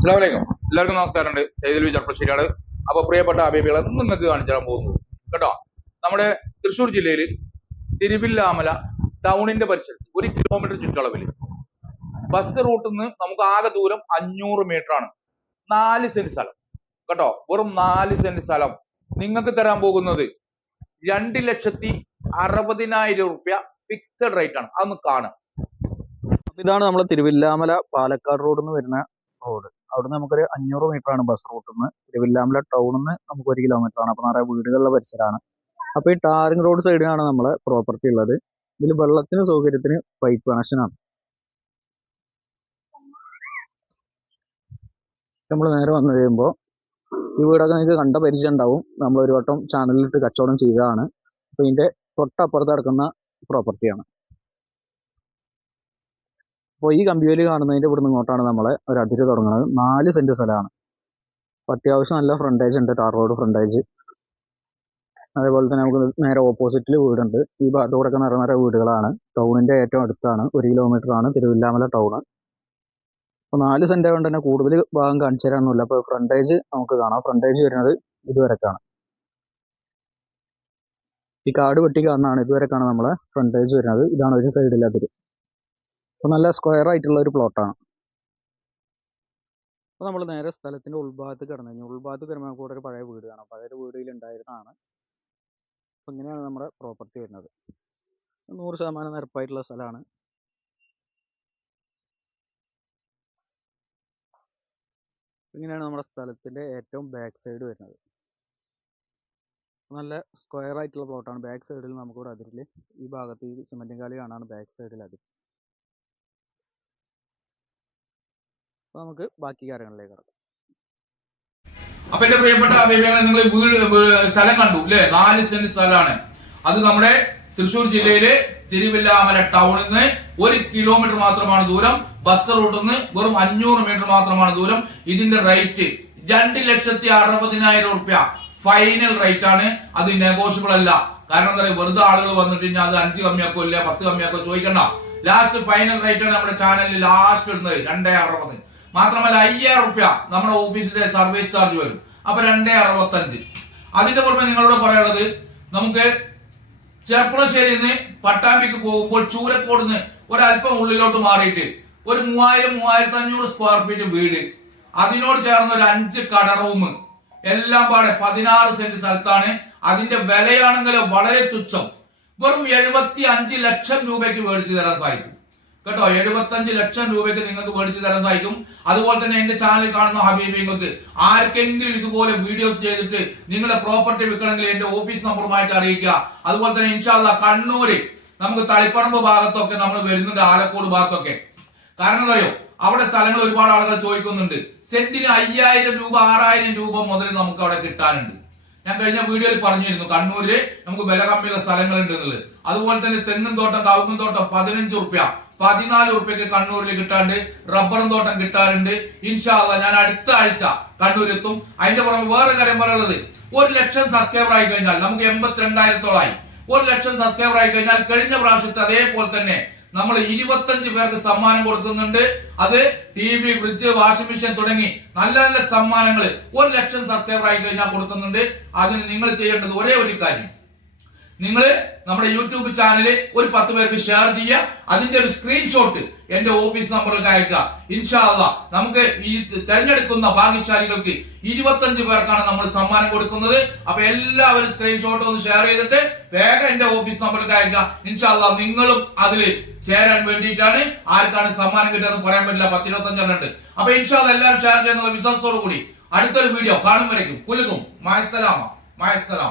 അസ്സലാമലൈക്കും. എല്ലാവർക്കും നമസ്കാരമുണ്ട്. സൈദലി ചെറുപ്പശ്ശേരിയാണ് അപ്പോൾ പ്രിയപ്പെട്ട അബീബികളെ നിങ്ങൾക്ക് കാണിച്ചു തരാൻ പോകുന്നത്. കേട്ടോ? നമ്മുടെ തൃശ്ശൂർ ജില്ലയിൽ തിരുവില്ലാമല ടൗണിന്റെ പരിസരത്ത് ഒരു കിലോമീറ്റർ ചുറ്റളവിൽ ബസ് റൂട്ടിൽ നിന്ന് നമുക്ക് ആകെ ദൂരം അഞ്ഞൂറ് മീറ്റർ ആണ്. നാല് സെന്റ് സ്ഥലം. കേട്ടോ? വെറും നാല് സെന്റ് സ്ഥലം. നിങ്ങൾക്ക് തരാൻ പോകുന്നത് രണ്ട് ലക്ഷത്തി അറുപതിനായിരം റുപ്യ ഫിക്സഡ് റേറ്റ് ആണ്. അതൊന്ന് അപ്പൊ ഇതാണ് നമ്മുടെ തിരുവില്ലാമല പാലക്കാട് റോഡിൽ നിന്ന് വരുന്ന റോഡ് അവിടുന്ന് നമുക്കൊരു അഞ്ഞൂറ് മീറ്റർ ആണ് ബസ് റൂട്ടിൽ നിന്ന് തിരുവില്ലാമല ടൗണിൽ നിന്ന് നമുക്ക് ഒരു കിലോമീറ്റർ ആണ്. അപ്പൊ നിറയെ വീടുകളുടെ പരിസരമാണ് അപ്പോൾ ഈ ടാറിംഗ് റോഡ് സൈഡിലാണ് നമ്മളെ പ്രോപ്പർട്ടി ഉള്ളത്. ഇതിൽ വെള്ളത്തിന് സൗകര്യത്തിന് പൈപ്പ് കണക്ഷനാണ് നമ്മൾ നേരെ വന്നു കഴിയുമ്പോൾ ഈ വീടൊക്കെ നിങ്ങൾക്ക് കണ്ട പരിചയം ഉണ്ടാവും. നമ്മൾ ഒരു വട്ടം ചാനലിലിട്ട് കച്ചവടം ചെയ്തതാണ്. അപ്പോൾ ഇതിന്റെ തൊട്ടപ്പുറത്ത് കിടക്കുന്ന പ്രോപ്പർട്ടിയാണ് അപ്പോൾ ഈ കമ്പിവേലി കാണുന്നതിന്റെ ഇവിടുന്ന് ഇങ്ങോട്ടാണ് നമ്മൾ ഒരു അതിര് തുടങ്ങുന്നത്. നാല് സെന്റ് സ്ഥലമാണ്. അപ്പോൾ അത്യാവശ്യം നല്ല ഫ്രണ്ടേജ് ഉണ്ട്. ടാർ റോഡ് ഫ്രണ്ടേജ് അതേപോലെ തന്നെ നമുക്ക് നേരെ ഓപ്പോസിറ്റിൽ വീടുണ്ട്. ഈ ഭാഗത്തൂടെ നിറ നിറ വീടുകളാണ്. ടൗണിന്റെ ഏറ്റവും അടുത്താണ്. ഒരു കിലോമീറ്റർ ആണ് തിരുവില്ലാമല ടൗൺ അപ്പോൾ നാല് സെന്റ് ആയതുകൊണ്ട് തന്നെ കൂടുതൽ ഭാഗം കാണിച്ചു തരാനൊന്നുമില്ല. അപ്പോൾ ഫ്രണ്ടേജ് നമുക്ക് കാണാം. ഫ്രണ്ടേജ് വരുന്നത് ഇതുവരെക്കാണ്. ഈ കാട് വെട്ടി കാണുന്നതാണ്. ഇതുവരെക്കാണ് നമ്മളെ ഫ്രണ്ടേജ് വരുന്നത്. ഇതാണ് ഒരു അതിര്. അപ്പോൾ നല്ല സ്ക്വയർ ആയിട്ടുള്ള ഒരു പ്ലോട്ടാണ് അപ്പോൾ നമ്മൾ നേരെ സ്ഥലത്തിന്റെ ഉൾഭാഗത്ത് കിടന്നു. ഉൾഭാഗത്ത് വരുമ്പോൾ കൂടെ ഒരു പഴയ വീട് കാണാം. പഴയ ഉണ്ടായിരുന്നതാണ് അപ്പോൾ ഇങ്ങനെയാണ് നമ്മുടെ പ്രോപ്പർട്ടി വരുന്നത്. നൂറ് ശതമാനം നിരപ്പായിട്ടുള്ള സ്ഥലമാണ്. ഇങ്ങനെയാണ് നമ്മുടെ സ്ഥലത്തിന്റെ ഏറ്റവും ബാക്ക് സൈഡ് വരുന്നത്. നല്ല സ്ക്വയർ ആയിട്ടുള്ള പ്ലോട്ടാണ് ബാക്ക് സൈഡിൽ നമുക്കിവിടെ അതിരിൽ ഈ ഭാഗത്ത് ഈ സിമെന്റും കാലി കാണാണ്. ബാക്ക് സൈഡിൽ അതിൽ നമുക്ക് ബാക്കി കാര്യങ്ങളിലേക്ക് കടക്കാം. അപ്പൊ എന്റെ പ്രിയപ്പെട്ട അഭിപ്രായം നിങ്ങൾ വീട് സ്ഥലം കണ്ടു അല്ലെ നാല് സെന്റ് സ്ഥലമാണ്. അത് നമ്മുടെ തൃശ്ശൂർ ജില്ലയിലെ തിരുവില്ലാമല ടൗണിൽ നിന്ന് ഒരു കിലോമീറ്റർ മാത്രമാണ് ദൂരം. ബസ് റൂട്ടിൽ നിന്ന് വെറും അഞ്ഞൂറ് മീറ്റർ മാത്രമാണ് ദൂരം. ഇതിന്റെ റേറ്റ് രണ്ട് ലക്ഷത്തി അറുപതിനായിരം റുപ്യ ഫൈനൽ റേറ്റ് ആണ്. അത് നെഗോഷ്യബിൾ അല്ല. കാരണം എന്താ പറയുക വെറുതെ ആളുകൾ വന്നിട്ട് കഴിഞ്ഞാൽ അത് അഞ്ച് കമ്മിയാക്കോ ഇല്ല പത്ത് കമ്മിയാക്കോ ചോദിക്കണ്ട. ലാസ്റ്റ് ഫൈനൽ റേറ്റ് ആണ് നമ്മുടെ ചാനലിൽ ലാസ്റ്റ് ഇടുന്നത്. രണ്ടേ അറുപത്. മാത്രമല്ല അയ്യായിരം റുപ്യ നമ്മുടെ ഓഫീസിന്റെ സർവീസ് ചാർജ് വരും. അപ്പൊ രണ്ടേ അറുപത്തഞ്ച്. അതിന്റെ പുറമെ നിങ്ങളോട് പറയാനുള്ളത് നമുക്ക് ചെർപ്പുളശ്ശേരിയിൽ നിന്ന് പട്ടാമ്പിക്ക് പോകുമ്പോൾ ചൂരക്കോട് നിന്ന് ഒരല്പം ഉള്ളിലോട്ട് മാറിയിട്ട് ഒരു മൂവായിരം മൂവായിരത്തി അഞ്ഞൂറ് സ്ക്വയർ ഫീറ്റ് വീട്. അതിനോട് ചേർന്ന ഒരു അഞ്ച് കട റൂം. എല്ലാം പാടെ പതിനാറ് സെന്റ് സ്ഥലത്താണ്. അതിന്റെ വിലയാണെങ്കിൽ വളരെ തുച്ഛം. വെറും എഴുപത്തി അഞ്ച് ലക്ഷം രൂപയ്ക്ക് മേടിച്ചു തരാൻ സാധിക്കും. കേട്ടോ എഴുപത്തഞ്ച് ലക്ഷം രൂപയ്ക്ക് നിങ്ങൾക്ക് മേടിച്ചു തരാൻ സാധിക്കും. അതുപോലെ തന്നെ എന്റെ ചാനൽ കാണുന്ന ഹബീബിങ്ങൾക്ക് ആർക്കെങ്കിലും ഇതുപോലെ വീഡിയോസ് ചെയ്തിട്ട് നിങ്ങളുടെ പ്രോപ്പർട്ടി വിൽക്കണമെങ്കിൽ എന്റെ ഓഫീസ് നമ്പറുമായിട്ട് അറിയിക്കുക. അതുപോലെ തന്നെ ഇൻഷാല്ല കണ്ണൂര് നമുക്ക് തളിപ്പറമ്പ് ഭാഗത്തൊക്കെ നമ്മൾ വരുന്നുണ്ട് ആലക്കോട് ഭാഗത്തൊക്കെ. കാരണം അറിയോ? അവിടെ സ്ഥലങ്ങൾ ഒരുപാട് ആളുകൾ ചോദിക്കുന്നുണ്ട്. സെന്റിന് അയ്യായിരം രൂപ ആറായിരം രൂപ മുതൽ നമുക്ക് അവിടെ കിട്ടാനുണ്ട്. ഞാൻ കഴിഞ്ഞ വീഡിയോയിൽ പറഞ്ഞിരുന്നു കണ്ണൂരിൽ നമുക്ക് വില കമ്മിയുള്ള സ്ഥലങ്ങളുണ്ട് എന്നുള്ളത്. അതുപോലെ തന്നെ തെങ്ങും തോട്ടം കവുങ്ങും തോട്ടം പതിനഞ്ച് റുപ്യ. പതിനാല് ഉറുപ്പ്യക്ക് കണ്ണൂരിൽ കിട്ടാണ്ട് റബ്ബറും തോട്ടം കിട്ടാറുണ്ട്. ഇൻഷാല്ല ഞാൻ അടുത്ത ആഴ്ച കണ്ണൂരിൽ എത്തും അതിന്റെ പുറമെ വേറെ കാര്യം പറയുന്നത് ഒരു ലക്ഷം സബ്സ്ക്രൈബർ ആയി കഴിഞ്ഞാൽ നമുക്ക് എൺപത്തിരണ്ടായിരത്തോളായി. ഒരു ലക്ഷം സബ്സ്ക്രൈബർ ആയി കഴിഞ്ഞാൽ കഴിഞ്ഞ പ്രാവശ്യത്തെ അതേപോലെ തന്നെ നമ്മൾ ഇരുപത്തഞ്ച് പേർക്ക് സമ്മാനം കൊടുക്കുന്നുണ്ട്. അത് T V fridge washing machine തുടങ്ങി നല്ല നല്ല സമ്മാനങ്ങൾ ഒരു ലക്ഷം സബ്സ്ക്രൈബർ ആയി കഴിഞ്ഞാൽ കൊടുക്കുന്നുണ്ട്. അതിന് നിങ്ങൾ ചെയ്യേണ്ടത് ഒരേ ഒരു കാര്യം. നിങ്ങൾ നമ്മുടെ യൂട്യൂബ് ചാനൽ ഒരു പത്ത് പേർക്ക് ഷെയർ ചെയ്യുക. അതിന്റെ ഒരു സ്ക്രീൻഷോട്ട് എന്റെ ഓഫീസ് നമ്പറിലേക്ക് അയക്കുക ഇൻഷാല്ല നമുക്ക് ഈ തെരഞ്ഞെടുക്കുന്ന ഭാഗ്യശാലികൾക്ക് ഇരുപത്തഞ്ച് പേർക്കാണ് നമ്മൾ സമ്മാനം കൊടുക്കുന്നത്. അപ്പൊ എല്ലാവരും സ്ക്രീൻഷോട്ട് ഒന്ന് ഷെയർ ചെയ്തിട്ട് വേഗം എന്റെ ഓഫീസ് നമ്പറിലേക്ക് അയക്കുക ഇൻഷാല്ല നിങ്ങളും അതിൽ ചേരാൻ വേണ്ടിയിട്ടാണ്. ആർക്കാണ് സമ്മാനം കിട്ടുക പറയാൻ പറ്റില്ല. പത്തിരുപത്തഞ്ചെണ്ണം ഉണ്ട്. അപ്പൊ ഇൻഷാല്ല എല്ലാവരും ഷെയർ ചെയ്യുന്ന വിശ്വാസത്തോടു കൂടി അടുത്തൊരു വീഡിയോ കാണുമ്പോഴേക്കും. കുലുക്കും മായസലാമ മായസലാം